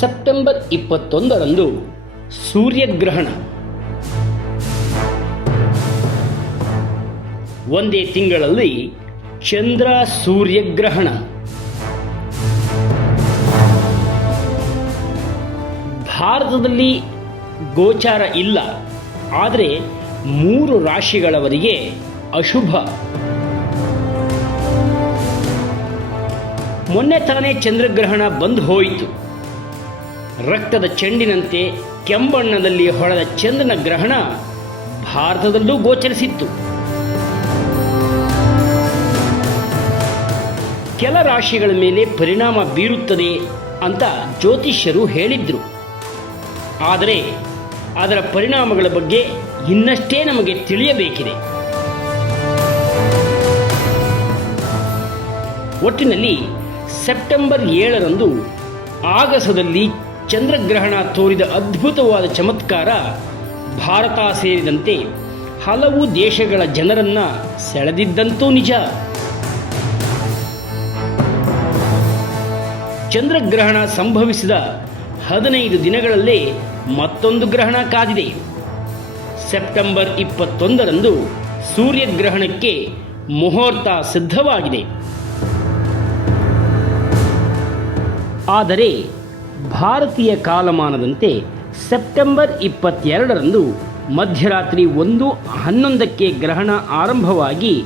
September ಇಪ್ಪತ್ತೊಂದರಂದು ಸೂರ್ಯಗ್ರಹಣ. ಒಂದೇ ತಿಂಗಳಲ್ಲಿ ಚಂದ್ರ ಸೂರ್ಯಗ್ರಹಣ. ಭಾರತದಲ್ಲಿ ಗೋಚಾರ ಇಲ್ಲ, ಆದರೆ ಮೂರು ರಾಶಿಗಳವರಿಗೆ ಅಶುಭ. ಮೊನ್ನೆ ತಾನೇ ಚಂದ್ರಗ್ರಹಣ ಬಂದು ಹೋಯಿತು. ರಕ್ತದ ಚೆಂಡಿನಂತೆ ಕೆಂಬಣ್ಣದಲ್ಲಿ ಹೊಳೆದ ಚಂದ್ರನ ಗ್ರಹಣ ಭಾರತದಲ್ಲೂ ಗೋಚರಿಸಿತ್ತು. ಕೆಲ ರಾಶಿಗಳ ಮೇಲೆ ಪರಿಣಾಮ ಬೀರುತ್ತದೆ ಅಂತ ಜ್ಯೋತಿಷ್ಯರು ಹೇಳಿದ್ರು. ಆದರೆ ಅದರ ಪರಿಣಾಮಗಳ ಬಗ್ಗೆ ಇನ್ನಷ್ಟೇ ನಮಗೆ ತಿಳಿಯಬೇಕಿದೆ. ಒಟ್ಟಿನಲ್ಲಿ ಸೆಪ್ಟೆಂಬರ್ ಏಳರಂದು ಆಗಸದಲ್ಲಿ ಚಂದ್ರಗ್ರಹಣ ತೋರಿದ ಅದ್ಭುತವಾದ ಚಮತ್ಕಾರ ಭಾರತ ಸೇರಿದಂತೆ ಹಲವು ದೇಶಗಳ ಜನರನ್ನ ಸೆಳೆದಿದ್ದಂತೂ ನಿಜ. ಚಂದ್ರಗ್ರಹಣ ಸಂಭವಿಸಿದ ಹದಿನೈದು ದಿನಗಳಲ್ಲೇ ಮತ್ತೊಂದು ಗ್ರಹಣ ಕಾದಿದೆ. ಸೆಪ್ಟೆಂಬರ್ ಇಪ್ಪತ್ತೊಂದರಂದು ಸೂರ್ಯಗ್ರಹಣಕ್ಕೆ ಮುಹೂರ್ತ ಸಿದ್ಧವಾಗಿದೆ. ಆದರೆ ಭಾರತೀಯ ಕಾಲಮಾನದಂತೆ ಸೆಪ್ಟೆಂಬರ್ ಇಪ್ಪತ್ತೆರಡರಂದು ಮಧ್ಯರಾತ್ರಿ ಒಂದು ಹನ್ನೊಂದಕ್ಕೆ ಗ್ರಹಣ ಆರಂಭವಾಗಿ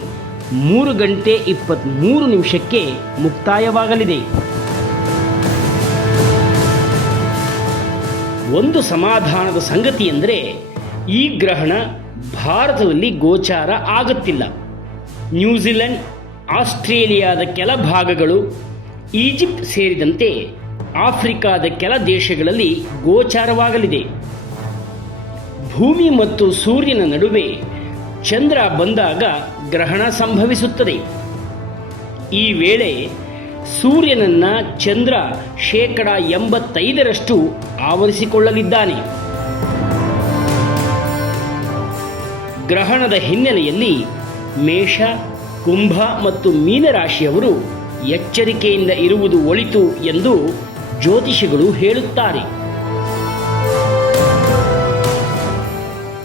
ಮೂರು ಗಂಟೆ ಇಪ್ಪತ್ತ್ಮೂರು ನಿಮಿಷಕ್ಕೆ ಮುಕ್ತಾಯವಾಗಲಿದೆ. ಒಂದು ಸಮಾಧಾನದ ಸಂಗತಿ ಎಂದರೆ ಈ ಗ್ರಹಣ ಭಾರತದಲ್ಲಿ ಗೋಚಾರ ಆಗುತ್ತಿಲ್ಲ. ನ್ಯೂಜಿಲೆಂಡ್, ಆಸ್ಟ್ರೇಲಿಯಾದ ಕೆಲ ಭಾಗಗಳು, ಈಜಿಪ್ಟ್ ಸೇರಿದಂತೆ ಆಫ್ರಿಕಾದ ಕೆಲ ದೇಶಗಳಲ್ಲಿ ಗೋಚಾರವಾಗಲಿದೆ. ಭೂಮಿ ಮತ್ತು ಸೂರ್ಯನ ನಡುವೆ ಚಂದ್ರ ಬಂದಾಗ ಗ್ರಹಣ ಸಂಭವಿಸುತ್ತದೆ. ಈ ವೇಳೆ ಸೂರ್ಯನನ್ನ ಚಂದ್ರ ಶೇಕಡ ಎಂಬತ್ತೈದರಷ್ಟು ಆವರಿಸಿಕೊಳ್ಳಲಿದ್ದಾನೆ. ಗ್ರಹಣದ ಹಿನ್ನೆಲೆಯಲ್ಲಿ ಮೇಷ, ಕುಂಭ ಮತ್ತು ಮೀನರಾಶಿಯವರು ಎಚ್ಚರಿಕೆಯಿಂದ ಇರುವುದು ಒಳಿತು ಎಂದು ಜ್ಯೋತಿಷಿಗಳು ಹೇಳುತ್ತಾರೆ.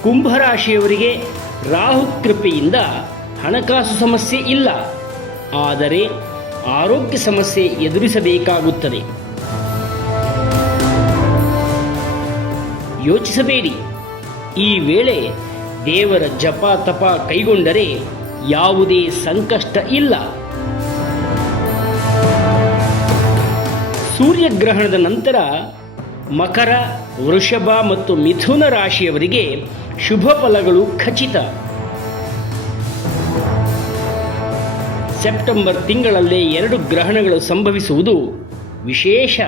ಕುಂಭರಾಶಿಯವರಿಗೆ ರಾಹು ಕೃಪೆಯಿಂದ ಹಣಕಾಸು ಸಮಸ್ಯೆ ಇಲ್ಲ. ಆದರೆ ಆರೋಗ್ಯ ಸಮಸ್ಯೆ ಎದುರಿಸಬೇಕಾಗುತ್ತದೆ. ಯೋಚಿಸಬೇಡಿ. ಈ ವೇಳೆ ದೇವರ ಜಪ ತಪ ಕೈಗೊಂಡರೆ ಯಾವುದೇ ಸಂಕಷ್ಟ ಇಲ್ಲ. ಸೂರ್ಯಗ್ರಹಣದ ನಂತರ ಮಕರ, ವೃಷಭ ಮತ್ತು ಮಿಥುನ ರಾಶಿಯವರಿಗೆ ಶುಭ ಫಲಗಳು ಖಚಿತ. ಸೆಪ್ಟೆಂಬರ್ ತಿಂಗಳಲ್ಲೇ ಎರಡು ಗ್ರಹಣಗಳು ಸಂಭವಿಸುವುದು ವಿಶೇಷ.